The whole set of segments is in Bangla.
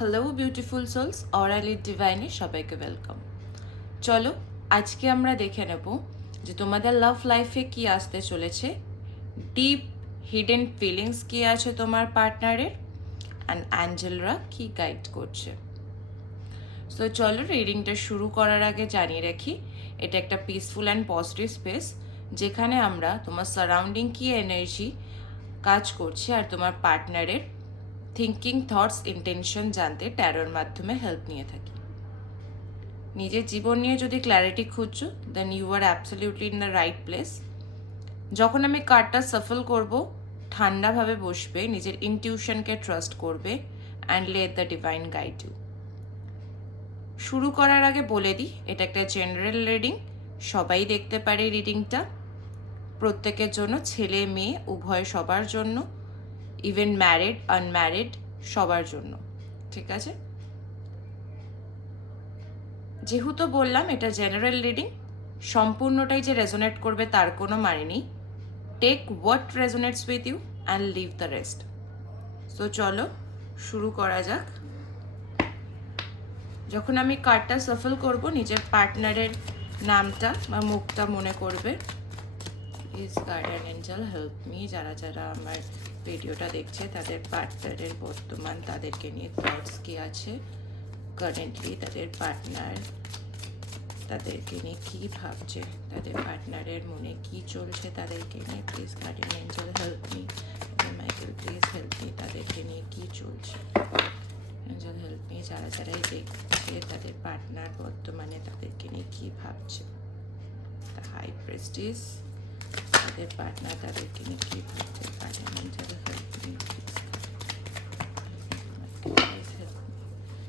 হ্যালো বিউটিফুল সোলস, অরালি ডিভাইনে সবাইকে ওয়েলকাম। চলো আজকে আমরা দেখে নেব যে তোমাদের লাভ লাইফে কি আসতে চলেছে, ডিপ হিডেন ফিলিংস কি আছে তোমার পার্টনারের, অ্যান্ড অ্যাঞ্জেলরা কি গাইড করছে। সো চলো রিডিংটা শুরু করার আগে জানিয়ে রাখি, এটা একটা পিসফুল অ্যান্ড পজিটিভ স্পেস যেখানে আমরা তোমার সারাউন্ডিং কি এনার্জি কাজ করছে আর তোমার পার্টনারের থিঙ্কিং, থটস, ইন্টেনশন জানতে ট্যারোর মাধ্যমে হেল্প নিয়ে থাকি। নিজের জীবন নিয়ে যদি ক্ল্যারিটি খুঁজছো, then you are absolutely in the right place. যখন আমি কার্ডটা সাফল করব, ঠান্ডাভাবে বসবে, নিজের ইনটিউশনকে ট্রাস্ট করবে and let the divine guide you. শুরু করার আগে বলে দিই, এটা একটা জেনারেল রিডিং, সবাই দেখতে পারে রিডিংটা, প্রত্যেকের জন্য, ছেলে মেয়ে উভয় সবার জন্য, ইভেন ম্যারিড আনম্যারিড সবার জন্য, ঠিক আছে? যেহেতু বললাম এটা জেনারেল রিডিং, সম্পূর্ণটাই যে রেজোনেট করবে তার কোনো মানে নেই। Take what resonates with you and leave the rest. So চলো শুরু করা যাক। যখন আমি কার্ডটা সাফল করব, নিজের পার্টনারের নামটা বা মুখটা মনে করবে। Please guardian Angel help me. যারা যারা আমার ভিডিওটা দেখছে তাদের পার্টনারের বর্তমান তাদেরকে নিয়ে থটস কি আছে, কারেন্টলি তাদের পার্টনার তাদেরকে নিয়ে কী ভাবছে, তাদের পার্টনারের মনে কি চলছে তাদেরকে নিয়ে। Please guardian Angel help me, Michael please help me, তাদেরকে নিয়ে কি চলছে। এঞ্জেল হেল্প মি, যারা যারাই দেখছে তাদের পার্টনার বর্তমানে তাদেরকে নিয়ে কী ভাবছে। দ্য হাই প্রেস্টিজ, তাদের পার্টনার তাদেরকে নিয়ে কী ভাবছে। Guardian Angel help me,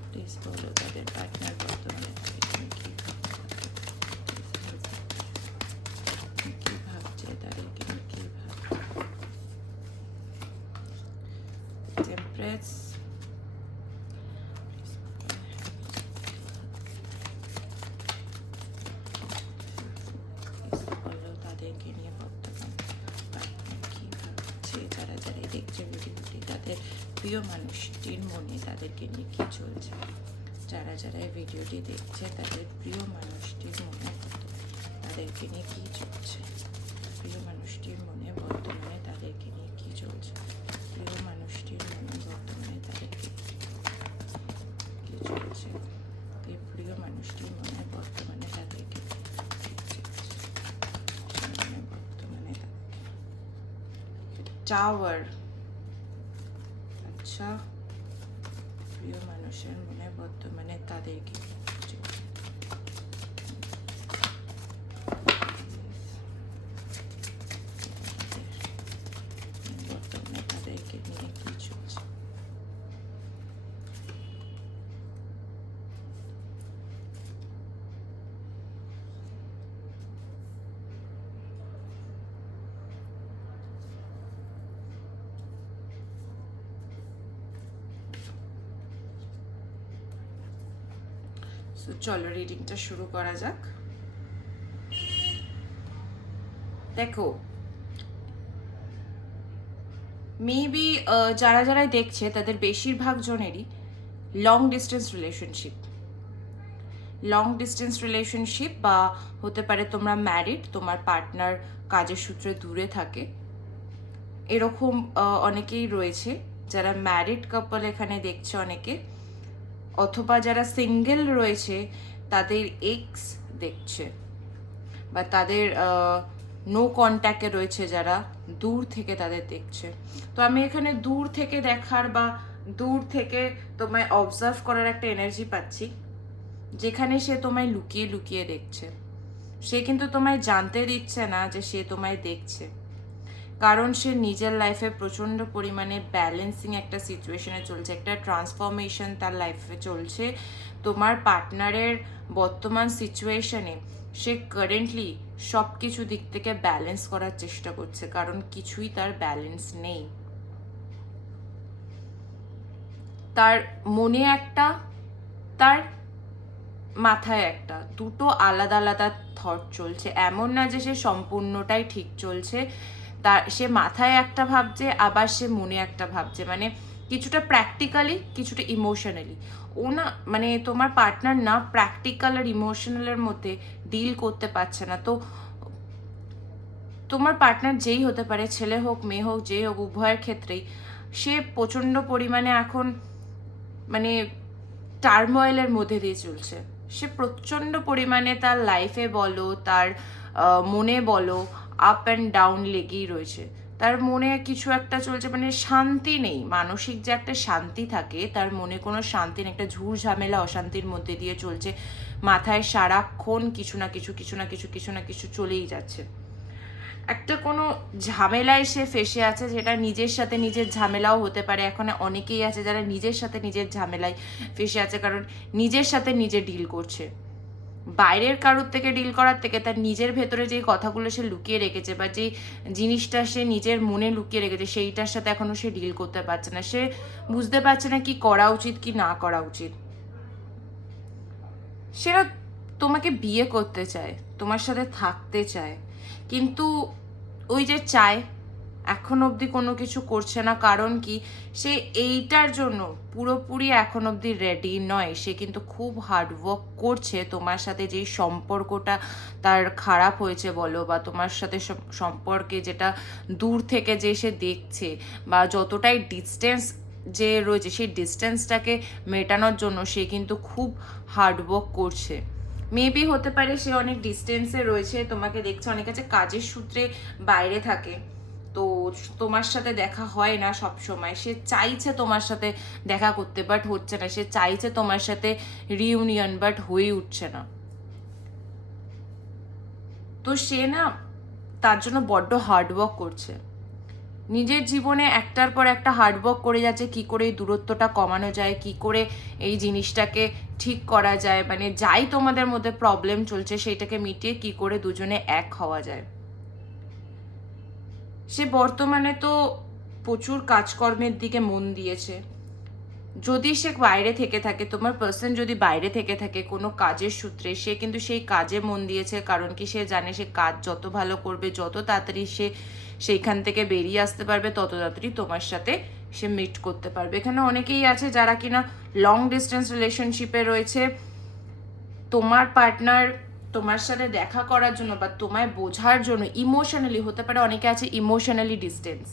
please বলো তাদের পার্টনার বর্তমানে তাদেরকে নিয়ে কী ভাবছে, তাদেরকে নিয়ে কী ভাবছে। টেম্পারেন্স, তাদেরকে নিয়ে বর্তমান পার্টনার কী ভাবছে। যারা যারা দেখছে ভিডিওটি, তাদের প্রিয় মানুষটির মনে তাদেরকে নিয়ে কী চলছে। যারা যারা এই ভিডিওটি দেখছে তাদের প্রিয় মানুষটির মনে তাদেরকে নিয়ে কী চলছে। প্রিয় মানুষটির মনে বর্তমানে তাদেরকে নিয়ে কী চলছে। প্রিয় মানুষটির মনে বর্তমানে তাদেরকে কী চলছে। প্রিয় মানুষটির মনে বর্তমানে তাদেরকে বর্তমানে টাওয়ার। আচ্ছা, প্রিয় মানুষের মনে বর্তমানে তাদেরকে বর্তমানে তাদেরকে নিয়ে কি চলছে। সো চলো রিডিংটা শুরু করা যাক। দেখো, মেবি যারা যারা দেখছে তাদের বেশিরভাগ জনেরই লং ডিস্টেন্স রিলেশনশিপ বা হতে পারে তোমরা ম্যারিড, তোমার পার্টনার কাজের সূত্রে দূরে থাকে, এরকম অনেকেই রয়েছে। যারা ম্যারিড কাপল এখানে দেখছে অনেকে, অথবা যারা সিঙ্গেল রয়েছে তাদের এক্স দেখছে, বা তাদের নো কন্ট্যাক্টে রয়েছে, যারা দূর থেকে তাদের দেখছে। তো আমি এখানে দূর থেকে দেখার বা দূর থেকে তোমায় অবজার্ভ করার একটা এনার্জি পাচ্ছি, যেখানে সে তোমায় লুকিয়ে লুকিয়ে দেখছে। সে কিন্তু তোমায় জানতে দিচ্ছে না যে সে তোমায় দেখছে, কারণ সে নিজের লাইফে প্রচণ্ড পরিমাণে ব্যালেন্সিং একটা সিচুয়েশনে চলছে, একটা ট্রান্সফরমেশন তার লাইফে চলছে। তোমার পার্টনারের বর্তমান সিচুয়েশনে সে কারেন্টলি সব কিছু দিক থেকে ব্যালেন্স করার চেষ্টা করছে, কারণ কিছুই তার ব্যালেন্স নেই। তার মনে একটা, তার মাথায় একটা, দুটো আলাদা আলাদা থট চলছে। এমন না যে সে সম্পূর্ণটাই ঠিক চলছে, তার সে মাথায় একটা ভাবছে, আবার সে মনে একটা ভাবছে। মানে কিছুটা প্র্যাকটিক্যালি, কিছুটা ইমোশনালি। ও না মানে তোমার পার্টনার না প্র্যাকটিক্যাল আর ইমোশনালের মধ্যে ডিল করতে পারছে না। তো তোমার পার্টনার যেই হতে পারে, ছেলে হোক মেয়ে হোক যেই হোক, উভয়ের ক্ষেত্রেই সে প্রচণ্ড পরিমাণে এখন মানে টার্ময়েলের মধ্যে দিয়ে চলছে। সে প্রচণ্ড পরিমাণে তার লাইফে বলো, তার মনে বলো, আপ অ্যান্ড ডাউন লেগেই রয়েছে। তার মনে কিছু একটা চলছে, মানে শান্তি নেই। মানসিক যে একটা শান্তি থাকে, তার মনে কোনো শান্তি নেই, একটা ঝুর ঝামেলা অশান্তির মধ্যে দিয়ে চলছে। মাথায় সারাক্ষণ কিছু না কিছু কিছু না কিছু কিছু না কিছু চলেই যাচ্ছে। একটা কোনো ঝামেলায় সে ফেসে আছে, যেটা নিজের সাথে নিজের ঝামেলাও হতে পারে। এখন অনেকেই আছে যারা নিজের সাথে নিজের ঝামেলায় ফেসে আছে, কারণ নিজের সাথে নিজে ডিল করছে। বাইরের কারোর থেকে ডিল করার থেকে তার নিজের ভেতরে যেই কথাগুলো সে লুকিয়ে রেখেছে, বা যেই জিনিসটা সে নিজের মনে লুকিয়ে রেখেছে, সেইটার সাথে এখনো সে ডিল করতে পারছে না। সে বুঝতে পারছে না কি করা উচিত কি না করা উচিত। সেটা তোমাকে বিয়ে করতে চায়, তোমার সাথে থাকতে চায়, কিন্তু ওই যে চায়, এখন অবধি কোনো কিছু করছে না। কারণ কি, সে এইটার জন্য পুরোপুরি এখন অবধি রেডি নয়। সে কিন্তু খুব হার্ডওয়ার্ক করছে তোমার সাথে। যেই সম্পর্কটা তার খারাপ হয়েছে বলো, বা তোমার সাথে সম্পর্কে যেটা দূর থেকে যে সে দেখছে, বা যতটাই ডিস্টেন্স যে রয়েছে, সেই ডিস্টেন্সটাকে মেটানোর জন্য সে কিন্তু খুব হার্ডওয়ার্ক করছে। মেবি হতে পারে সে অনেক ডিস্টেন্সে রয়েছে, তোমাকে দেখছে, অনেক আছে কাজের সূত্রে বাইরে থাকে, তো তোমার সাথে দেখা হয় না সব সময়। সে চাইছে তোমার সাথে দেখা করতে, বাট হচ্ছে না। সে চাইছে তোমার সাথে রিউনিয়ন, বাট হয়ে উঠছে না। তো সে না তার জন্য বড্ড হার্ডওয়ার্ক করছে। নিজের জীবনে একটার পর একটা হার্ডওয়ার্ক করে যাচ্ছে, কি করে এই দূরত্বটা কমানো যায়, কি করে এই জিনিসটাকে ঠিক করা যায়, মানে যাই তোমাদের মধ্যে প্রবলেম চলছে সেইটাকে মিটিয়ে কি করে দুজনে এক হওয়া যায়। সে বর্তমানে তো প্রচুর কাজকর্মের দিকে মন দিয়েছে। যদি সে বাইরে থেকে থাকে, তোমার পার্সন যদি বাইরে থেকে থাকে কোনো কাজের সূত্রে, সে কিন্তু সেই কাজে মন দিয়েছে। কারণ কি, সে জানে সে কাজ যত ভালো করবে, যত তাড়াতাড়ি সে সেইখান থেকে বেরিয়ে আসতে পারবে, তত তাড়াতাড়ি তোমার সাথে সে মিট করতে পারবে। এখানে অনেকেই আছে যারা কিনা লং ডিস্টেন্স রিলেশনশিপে রয়েছে। তোমার পার্টনার তোমার সাথে দেখা করার জন্য বা তোমায় বোঝার জন্য ইমোশনালি, হতে পারে অনেকে আছে ইমোশনালি ডিস্টেন্স,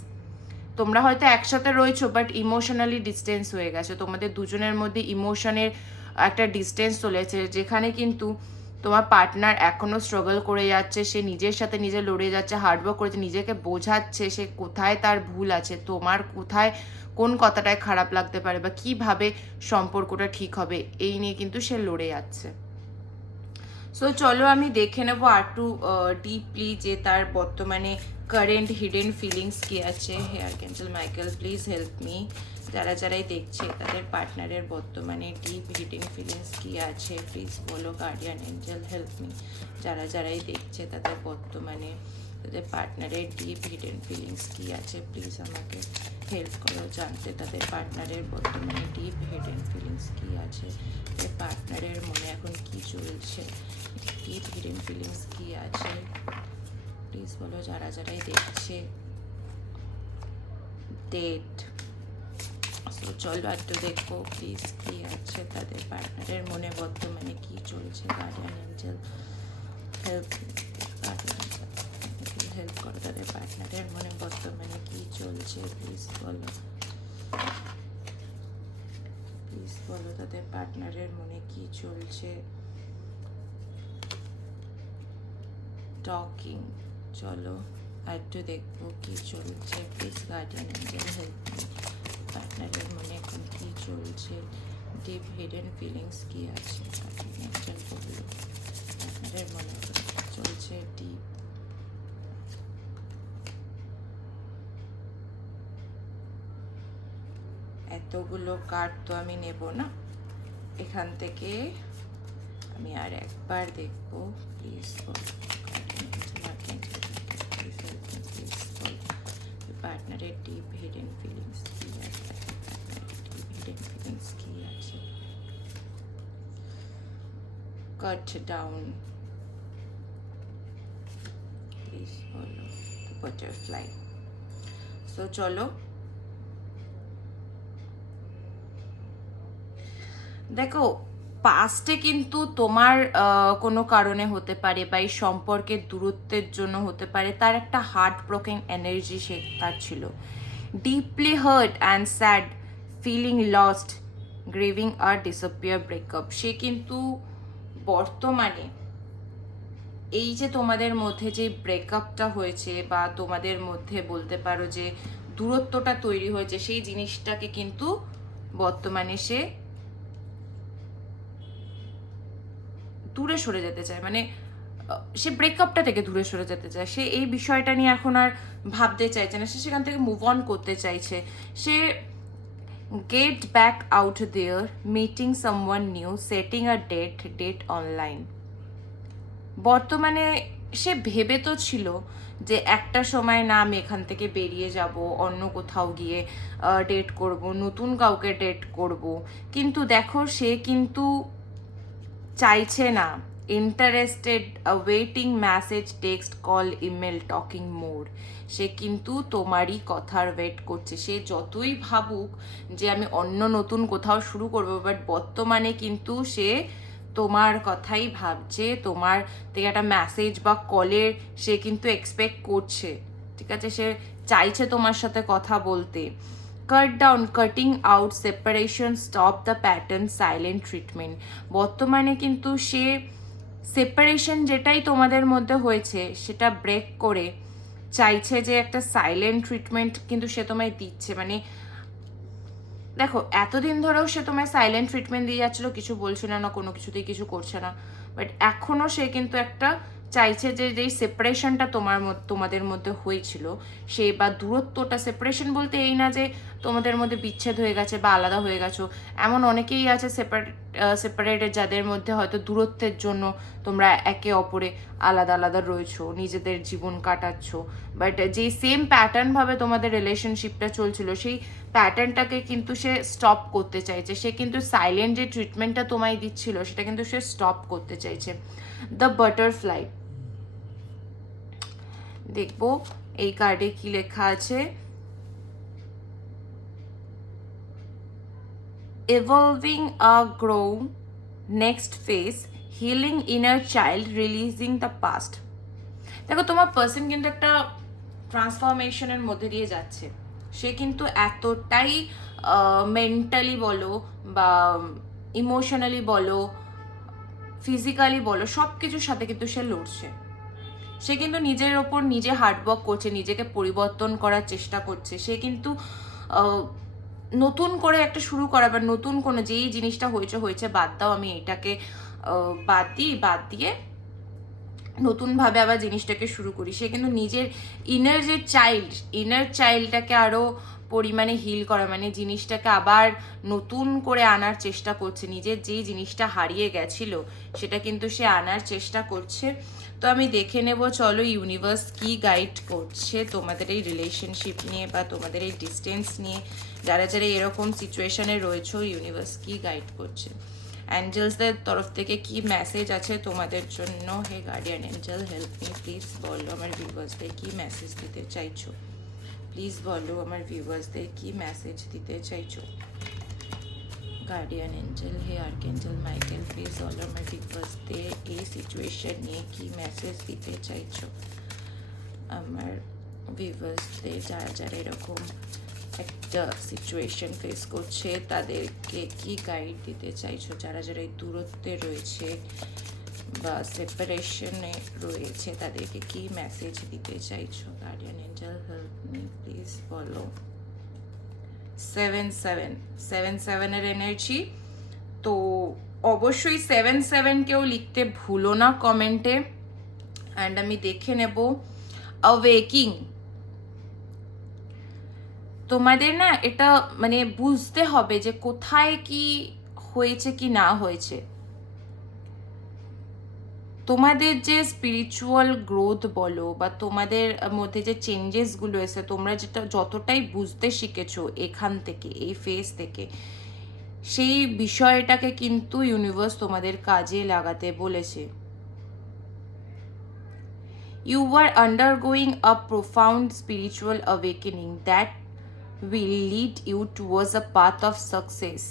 তোমরা হয়তো একসাথে রয়েছো বাট ইমোশনালি ডিস্টেন্স হয়ে গেছে। তোমাদের দুজনের মধ্যে ইমোশনের একটা ডিস্টেন্স চলেছে, যেখানে কিন্তু তোমার পার্টনার এখনো স্ট্রাগল করে যাচ্ছে। সে নিজের সাথে নিজে লড়ে যাচ্ছে, হার্ডওয়ার্ক করেছে, নিজেকে বোঝাচ্ছে সে কোথায় তার ভুল আছে, তোমার কোথায় কোন কথাটায় খারাপ লাগতে পারে, বা কিভাবে সম্পর্কটা ঠিক হবে, এই নিয়ে কিন্তু সে লড়ে যাচ্ছে। সো চলো আমি দেখে নেবো আর টু ডিপলি যে তার বর্তমানে কারেন্ট হিডেন ফিলিংস কি আছে। হেয়ার ক্যান্সেল মাইকেল প্লিজ হেল্প মি। যারাই দেখছে তাদের পার্টনারের বর্তমানে ডিপ হিডেন ফিলিংস কি আছে প্লিজ বলো। Guardian Angel help me. যারাই দেখছে তাদের বর্তমানে তাদের পার্টনারের ডিপ হিডেন ফিলিংস কি আছে প্লিজ আমাকে হেল্প করো জানতে। তাদের পার্টনারের বর্তমানে ডিপ হিডেন ফিলিংস কি আছে, তাদের পার্টনারের মনে এখন কি চলছে, ডিপ হিডেন ফিলিংস কি আছে প্লিজ বলো। যারাই দেখছে ডেট। সো চলো একটু দেখবো প্লিজ কি আছে তাদের পার্টনারের মনে বর্তমানে কি চলছে। গার্ডিয়ান এঞ্জেল হেল্প, হেল্প করো তাদের পার্টনারের মনে বর্তমানে কি চলছে প্লিজ বলো। প্লিজ বলো তাদের পার্টনারের মনে কি চলছে। টকিং, চলো আর একটু দেখবো কি চলছে please. Guardian Angel help me. পার্টনারের মনে এখন কি চলছে, ডিপ হিডেন ফিলিংস কি আছে। গার্ডিয়ান এঞ্জেল বললো পার্টনারের মনে চলছে ডিপ। এতগুলো কার্ড তো আমি নেব না, এখান থেকে আমি আর একবার দেখবো প্লিজ বলো। পার্টনারের ডিপ হিডেন ফিলিংস কি আছে, ডিপ হিডেন ফিলিংস কি আছে। কাট ডাউন প্লিজ বলো। বাটারফ্লাই। সো চলো দেখো, পাস্টে কিন্তু তোমার কোনো কারণে হতে পারে বা এই সম্পর্কের দূরত্বের জন্য হতে পারে, তার একটা হার্ট ব্রোকেন এনার্জি সে তার ছিল, deeply hurt and sad, feeling lost, grieving আর ডিসঅ্যাপিয়ার ব্রেকআপ। সে কিন্তু বর্তমানে এই যে তোমাদের মধ্যে যে ব্রেকআপটা হয়েছে বা তোমাদের মধ্যে বলতে পারো যে দূরত্বটা তৈরি হয়েছে, সেই জিনিসটাকে কিন্তু বর্তমানে সে দূরে সরে যেতে চায়, মানে সে ব্রেকআপটা থেকে দূরে সরে যেতে চায়, সে এই বিষয়টা নিয়ে এখন আর ভাবতে চাইছে না, সে সেখান থেকে মুভ অন করতে চাইছে, সে get back out there, meeting someone new, setting a date online. বর্তমানে সে ভেবে তো ছিল যে একটা সময় না আমি এখান থেকে বেরিয়ে যাব, অন্য কোথাও গিয়ে ডেট করব, নতুন কাউকে ডেট করব, কিন্তু দেখো সে কিন্তু চাইছে না, interested, waiting message, text, call, email, talking more. সে কিন্তু তোমারই কথার ওয়েট করছে। সে যতই ভাবুক যে আমি অন্য নতুন কোথাও শুরু করবো, বাট বর্তমানে কিন্তু সে তোমার কথাই ভাবছে, তোমার থেকে একটা মেসেজ বা কলের সে কিন্তু এক্সপেক্ট করছে, ঠিক আছে? সে চাইছে তোমার সাথে কথা বলতে। Cut down, cutting out, separation, stop the pattern, silent treatment. বর্তমানে কিন্তু সে সেপারেশন যেটাই তোমাদের মধ্যে হয়েছে সেটা ব্রেক করে চাইছে যে একটা সাইলেন্ট ট্রিটমেন্ট কিন্তু সে তোমায় দিচ্ছে। মানে দেখো, এতদিন ধরেও সে তোমায় সাইলেন্ট ট্রিটমেন্ট দিয়ে যাচ্ছিল, কিছু বলছিল না, কোনো কিছুতেই কিছু করছে না, বাট এখনও সে কিন্তু একটা চাইছে যে যেই সেপারেশনটা তোমাদের মধ্যে হয়েছিল, সে বা দূরত্বটা, সেপারেশন বলতে এই না যে তোমাদের মধ্যে বিচ্ছেদ হয়ে গেছে বা আলাদা হয়ে গেছো, এমন অনেকেই আছে সেপারেটেড যাদের মধ্যে হয়তো দূরত্বের জন্য তোমরা একে অপরে আলাদা আলাদা রয়েছো, নিজেদের জীবন কাটাচ্ছ, বাট যেই সেম প্যাটার্নভাবে তোমাদের রিলেশনশিপটা চলছিল সেই প্যাটার্নটাকে কিন্তু সে স্টপ করতে চাইছে। সে কিন্তু সাইলেন্ট যে ট্রিটমেন্টটা তোমায় দিচ্ছিল সেটা কিন্তু সে স্টপ করতে চাইছে। দ্য বাটারফ্লাই, দেখবো এই কার্ডে কি লেখা আছে। evolving a grow, next phase, healing inner child, releasing the past। দেখো, তোমার পার্সন কিন্তু একটা ট্রান্সফরমেশনের মধ্যে দিয়ে যাচ্ছে। সে কিন্তু এতটাই মেন্টালি বলো বা ইমোশনালি বলো, ফিজিক্যালি বলো, সব কিছুর সাথে কিন্তু সে লড়ছে। সে কিন্তু নিজের ওপর নিজে হার্ডওয়ার্ক করছে, নিজেকে পরিবর্তন করার চেষ্টা করছে। সে কিন্তু নতুন করে একটা শুরু করা বা নতুন কোনো যেই জিনিসটা হয়েছে বাদ দাও, আমি এটাকে বাদ দিয়ে নতুনভাবে আবার জিনিসটাকে শুরু করি। সে কিন্তু নিজের ইনার চাইল্ডটাকে আরও পরিমাণে হিল করা, মানে জিনিসটাকে আবার নতুন করে আনার চেষ্টা করছে। নিজের যেই জিনিসটা হারিয়ে গেছিল সেটা কিন্তু সে আনার চেষ্টা করছে। তো আমি দেখে নেব, চলো ইউনিভার্স কি গাইড করছে তোমাদের এই রিলেশনশিপ নিয়ে বা তোমাদের এই ডিস্টেন্স নিয়ে, যারা যারা এরকম সিচুয়েশনে রয়েছে, ইউনিভার্স কি গাইড করছে, অ্যাঞ্জেলসদের তরফ থেকে কি মেসেজ আছে তোমাদের জন্য। Hey guardian angel help me, please বলো আমার ভিউয়ার্সদের কি মেসেজ দিতে চাইছো, প্লিজ বলো আমার ভিউয়ার্সদের কি মেসেজ দিতে চাইছো। Guardian angel, hey archangel Michael, please বলো আমার ভিউয়ার্সদের এই সিচুয়েশন নিয়ে কি মেসেজ দিতে চাইছো। আমার ভিউয়ার্সদের যারা যারা এরকম একটা সিচুয়েশন ফেস করছে তাদেরকে কি গাইড দিতে চাইছো, যারা যারা এই দূরত্বে রয়েছে বা সেপারেশনে রয়েছে তাদেরকে কি মেসেজ দিতে চাইছো। Guardian Angel help me, please বলো। 7-7 এনার্জি, তো অবশ্যই 7-7 লিখতে ভুলো না কমেন্টে। অ্যান্ড আমি দেখে নেব অ্যাওয়েকিং। তোমাদের না এটা মানে বুঝতে হবে যে কোথায় কি হয়েছে কি না হয়েছে। তোমাদের যে স্পিরিচুয়াল গ্রোথ বলো বা তোমাদের মধ্যে যে চেঞ্জেসগুলো এসে তোমরা যেটা যতটাই বুঝতে শিখেছো এখান থেকে, এই ফেজ থেকে, সেই বিষয়টাকে কিন্তু ইউনিভার্স তোমাদের কাজে লাগাতে বলেছে। You are undergoing a profound spiritual awakening that will lead you towards a path of success.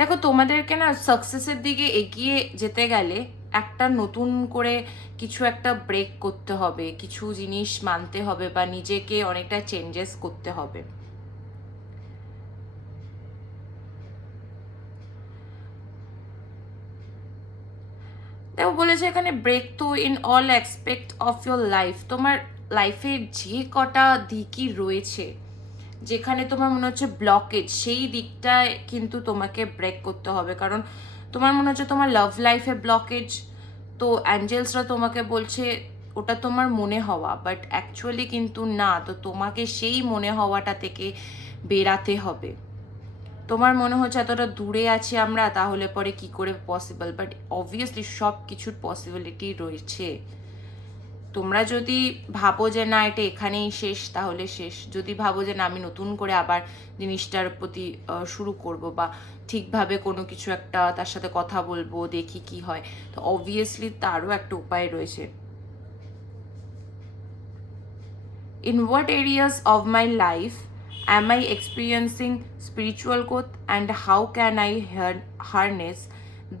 দেখো তোমাদেরকে না সাকসেসের দিকে এগিয়ে যেতে গেলে একটা নতুন করে কিছু একটা ব্রেক করতে হবে, কিছু জিনিস মানতে হবে বা নিজেকে অনেকটা চেঞ্জেস করতে হবে। দেখো বলেছে এখানে ব্রেক তো in all aspect of your life. তোমার লাইফে যে কটা দিকই রয়েছে যেখানে তোমার মনে হচ্ছে ব্লকেজ, সেই দিকটায় কিন্তু তোমাকে ব্রেক করতে হবে। কারণ তোমার মনে হচ্ছে তোমার লাভ লাইফে ব্লকেজ, তো অ্যাঞ্জেলসরা তোমাকে বলছে ওটা তোমার মনে হওয়া, বাট অ্যাকচুয়ালি কিন্তু না। তো তোমাকে সেই মনে হওয়াটা থেকে বেরাতে হবে। তোমার মনে হচ্ছে এতটা দূরে আছি আমরা, তাহলে পরে কি করে পসিবল, বাট অবভিয়াসলি সব কিছুর পসিবিলিটি রয়েছে। তোমরা যদি ভাবো যে না এটা এখানেই শেষ, তাহলে শেষ। যদি ভাবো যে না আমি নতুন করে আবার জিনিসটার প্রতি শুরু করব বা ঠিকভাবে কোনো কিছু একটা তার সাথে কথা বলবো, দেখি কি হয়, তো অবভিয়াসলি তারও একটা উপায় রয়েছে। In what areas of my life am I experiencing spiritual growth, and how can I harness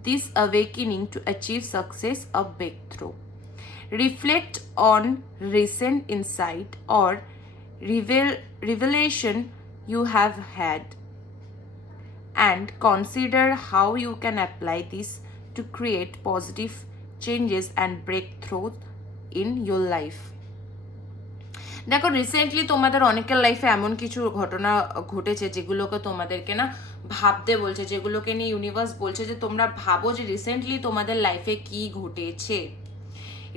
this awakening to achieve success or breakthrough? Reflect on recent insight or revelation you have had, and consider how you can apply this to create positive changes and breakthroughs in your life. দেখো রিসেন্টলি তোমাদের অনেকের লাইফে এমন কিছু ঘটনা ঘটেছে যেগুলোকে তোমাদেরকে না ভাবতে বলছে, যেগুলোকে নিয়ে ইউনিভার্স বলছে যে তোমরা ভাবো যে রিসেন্টলি তোমাদের লাইফে কি ঘটেছে,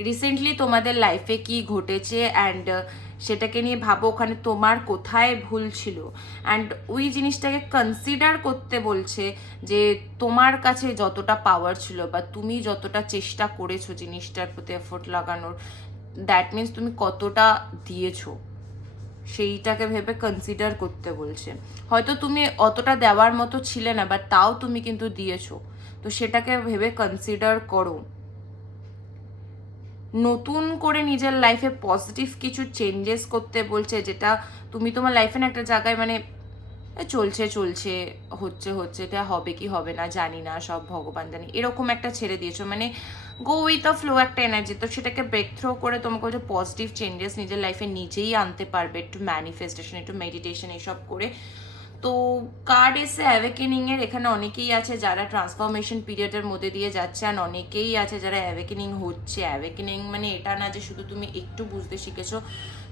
রিসেন্টলি তোমাদের লাইফে কি ঘটেছে, অ্যান্ড সেটাকে নিয়ে ভাবো ওখানে তোমার কোথায় ভুল ছিল, অ্যান্ড ওই জিনিসটাকে কনসিডার করতে বলছে যে তোমার কাছে যতটা পাওয়ার ছিল বা তুমি যতটা চেষ্টা করেছো জিনিসটার প্রতি এফোর্ট লাগানোর, দ্যাট মিনস তুমি কতটা দিয়েছো সেইটাকে ভেবে কনসিডার করতে বলছে। হয়তো তুমি অতটা দেওয়ার মতো ছিলে না, বাট তাও তুমি কিন্তু দিয়েছো, তো সেটাকে ভেবে কনসিডার করো। নতুন করে নিজের লাইফে পজিটিভ কিছু চেঞ্জেস করতে বলছে, যেটা তুমি তোমার লাইফে না একটা জায়গায় মানে চলছে চলছে হচ্ছে এটা হবে কি হবে না জানি না, সব ভগবান জানি, এরকম একটা ছেড়ে দিয়েছো, মানে গো উইথ দ্য ফ্লো একটা এনার্জি। তো সেটাকে ব্রেক থ্রো করে তোমাকে যে পজিটিভ চেঞ্জেস নিজের লাইফে নিজেই আনতে পারবে, একটু ম্যানিফেস্টেশন, একটু মেডিটেশন এইসব করে। তো কার্ড এসে অ্যাওয়েকেনিং এর, এখানে অনেকেই আছে যারা ট্রান্সফরমেশন পিরিয়ডের মধ্যে দিয়ে যাচ্ছে, আর অনেকেই আছে যারা অ্যাওয়েকেনিং হচ্ছে। অ্যাওয়েকেনিং মানে এটা না যে শুধু তুমি একটু বুঝতে শিখেছো,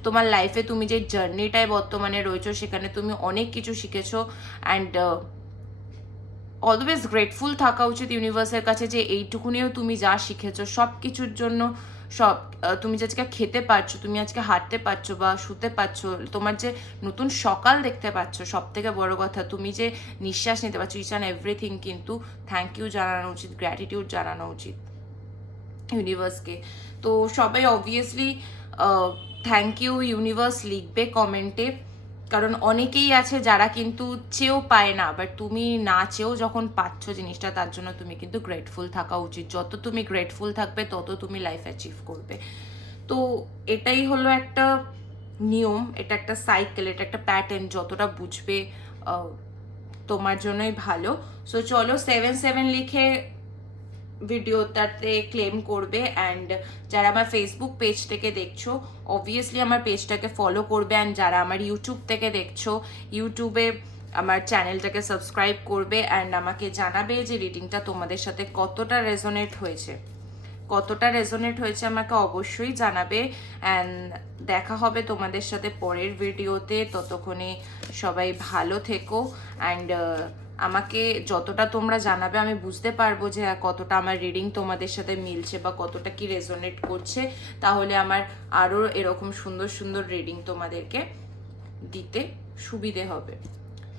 তোমার লাইফে তুমি যে জার্নিটায় বর্তমানে রয়েছো সেখানে তুমি অনেক কিছু শিখেছো, অ্যান্ড অলওয়েজ গ্রেটফুল থাকা উচিত ইউনিভার্সের কাছে যে এইটুকুনিও তুমি যা শিখেছো সব কিছুর জন্য। সব তুমি যে আজকে খেতে পারছো, তুমি আজকে হাঁটতে পারছো বা শুতে পারছো, তোমার যে নতুন সকাল দেখতে পাচ্ছ, সব থেকে বড় কথা তুমি যে নিঃশ্বাস নিতে পারছো, ইচ অ্যান্ড এভরিথিং কিন্তু থ্যাংক ইউ জানানো উচিত, গ্র্যাটিটিউড জানানো উচিত ইউনিভার্সকে। তো সবাই অবভিয়াসলি থ্যাংক ইউ ইউনিভার্স লিখবে কমেন্টে, কারণ অনেকেই আছে যারা কিন্তু চেয়েও পায় না, বাট তুমি না চেয়েও যখন পাচ্ছ জিনিসটা, তার জন্য তুমি কিন্তু গ্রেটফুল থাকা উচিত। যত তুমি গ্রেটফুল থাকবে তত তুমি লাইফ অ্যাচিভ করবে। তো এটাই হলো একটা নিয়ম, এটা একটা সাইকেল, এটা একটা প্যাটার্ন, যতটা বুঝবে তোমার জন্যই ভালো। সো চলো 7-7 লিখে ভিডিওটাতে ক্লেম করবে, অ্যান্ড যারা আমার ফেসবুক পেজ থেকে দেখছো অবভিয়াসলি আমার পেজটাকে ফলো করবে, অ্যান্ড যারা আমার ইউটিউব থেকে দেখছো ইউটিউবে আমার চ্যানেলটাকে সাবস্ক্রাইব করবে, অ্যান্ড আমাকে জানাবে যে রিডিংটা তোমাদের সাথে কতটা রেজোনেট হয়েছে, আমাকে অবশ্যই জানাবে। অ্যান্ড দেখা হবে তোমাদের সাথে পরের ভিডিওতে। ততক্ষণে সবাই ভালো থেকো, অ্যান্ড আমাকে যতটা তোমরা জানাবে আমি বুঝতে পারবো যে কতটা আমার রিডিং তোমাদের সাথে মিলছে বা কতটা কি রেজোনেট করছে, তাহলে আমার আরও এরকম সুন্দর সুন্দর রিডিং তোমাদেরকে দিতে সুবিধে হবে।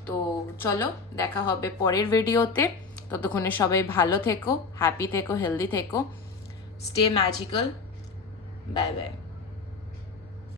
তো চলো দেখা হবে পরের ভিডিওতে। ততক্ষণে সবাই ভালো থেকো, হ্যাপি থেকো, হেলদি থেকো, স্টে ম্যাজিক্যাল, বাই বাই।